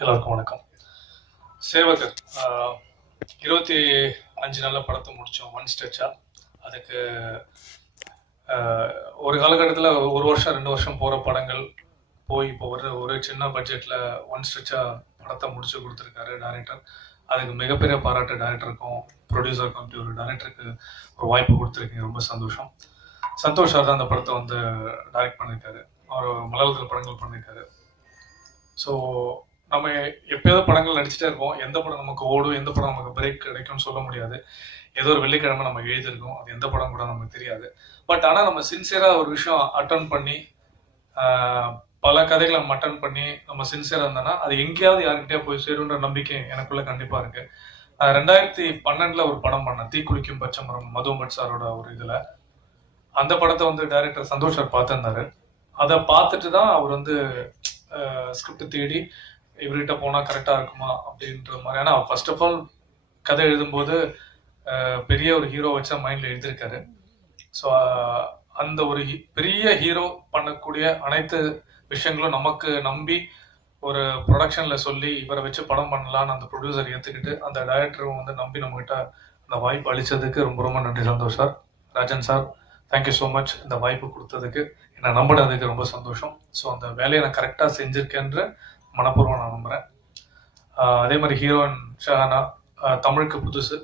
எல்லாருக்கும் வணக்கம். சேவகர் இருபத்தி அஞ்சு நாளில் படத்தை முடித்தோம் ஒன் ஸ்டெச்சா அதுக்கு ஒரு காலகட்டத்தில் ஒரு வருஷம் ரெண்டு வருஷம் போகிற படங்கள் போய் இப்போ ஒரு ஒரு சின்ன பட்ஜெட்டில் ஒன் ஸ்டெச்சா படத்தை முடிச்சு கொடுத்துருக்காரு டேரக்டர் அதுக்கு மிகப்பெரிய பாராட்டு டேரக்டருக்கும் ப்ரொடியூசருக்கும் அப்படி ஒரு டேரக்டருக்கு ஒரு வாய்ப்பு கொடுத்துருக்கீங்க. ரொம்ப சந்தோஷம். சந்தோஷ் சார் தான் அந்த படத்தை வந்து டைரக்ட் பண்ணியிருக்காரு அவர் மலையாளத்தில் படங்கள் பண்ணியிருக்காரு ஸோ நம்ம எப்பயாவது படங்கள் நடிச்சுட்டே இருப்போம். எந்த படம் நமக்கு ஓடும் எந்த படம் நமக்கு பிரேக் கிடைக்கும்னு சொல்ல முடியாது. ஏதோ ஒரு வெள்ளிக்கிழமை நம்ம எழுதியிருக்கோம். அது எந்த படம் கூட நமக்கு தெரியாது. பட் ஆனால் நம்ம சின்சியராக ஒரு விஷயம் அட்டன் பண்ணி பல கதைகளை நம்ம அட்டன் பண்ணி நம்ம சின்சியராக இருந்தோம்னா அது எங்கேயாவது யார்கிட்டயா போய் சேருன்ற நம்பிக்கை எனக்குள்ள கண்டிப்பாக இருக்கு. ரெண்டாயிரத்தி பன்னெண்டுல ஒரு படம் பண்ணேன். தீக்குளிக்கும் பச்சமரம் மது பட் சாரோட ஒரு இதில். அந்த படத்தை வந்து டைரக்டர் சந்தோஷ் சார் பார்த்துருந்தாரு. அதை பார்த்துட்டு தான் அவர் வந்து ஸ்கிரிப்ட் தேடி இவர்கிட்ட போனால் கரெக்டாக இருக்குமா அப்படின்ற மாதிரி. ஏன்னா ஃபர்ஸ்ட் ஆஃப் ஆல் கதை எழுதும்போது பெரிய ஒரு ஹீரோ வச்சா மைண்டில் எழுதியிருக்காரு. ஸோ அந்த ஒரு பெரிய ஹீரோ பண்ணக்கூடிய அனைத்து விஷயங்களும் நமக்கு நம்பி ஒரு ப்ரொடக்ஷனில் சொல்லி இவரை வச்சு படம் பண்ணலான்னு அந்த ப்ரொடியூசர் ஏற்றுக்கிட்டு அந்த டைரக்டரும் வந்து நம்பி நம்மகிட்ட அந்த வாய்ப்பு அளித்ததுக்கு ரொம்ப ரொம்ப நன்றி Santhosh sir. Rajan sir thank you so much இந்த வாய்ப்பு கொடுத்ததுக்கு என்னை நம்பினதுக்கு ரொம்ப சந்தோஷம். ஸோ அந்த வேலையை நான் கரெக்டாக செஞ்சுருக்கேன்ற மனப்பூர்வம் நான் நம்புகிறேன் அதே மாதிரி ஹீரோயின் ஷஹானா தமிழுக்கு புதுசு.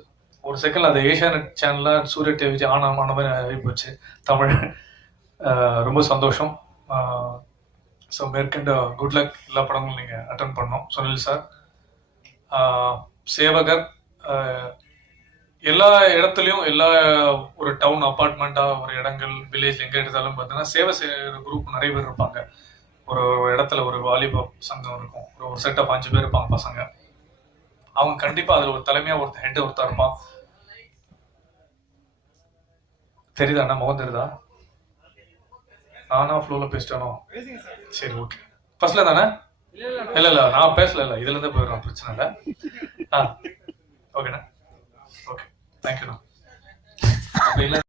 ஒரு செகண்ட் அது ஏஷியானெட் சேனலில் சூரிய டிவி ஆனா ஆன மாதிரி ஆகி போச்சு. தமிழ் ரொம்ப சந்தோஷம். ஸோ மேற்கண்ட குட் லக் எல்லா படங்களும் நீங்கள் அட்டன் பண்ணோம் சுனில் சார் சேவகர் எல்லா இடத்துலையும் எல்லா ஒரு டவுன் அப்பார்ட்மெண்ட்டாக ஒரு இடங்கள் வில்லேஜ் எங்கே எடுத்தாலும் பார்த்தீங்கன்னா சேவை செய்கிற குரூப் நிறைய பேர் இருப்பாங்க. ஒரு இடத்துல ஒரு வாலிப சங்கம் இருக்கும். ஒரு ஒரு செட் ஆஃப் அஞ்சு பேர் இருப்பாங்க பசங்க. அவங்க கண்டிப்பா அதுல ஒரு தலைமையா ஒருத்தர் ஹெட் ஒருத்தர் இருப்பான். தெரியுதா அண்ணா? முகம் தெரியுதா? நானா ஃப்ளோல பேசிட்டானோ? சரி ஓகே ஃபர்ஸ்ட்ல தானே? இல்ல இல்ல நான் பேசல இல்ல. இதுல இருந்து போயிடுறோம் பிரச்சனை இல்ல. ஆ ஓகேண்ணா ஓகே தேங்க்யூண்ணா அப்படி இல்லை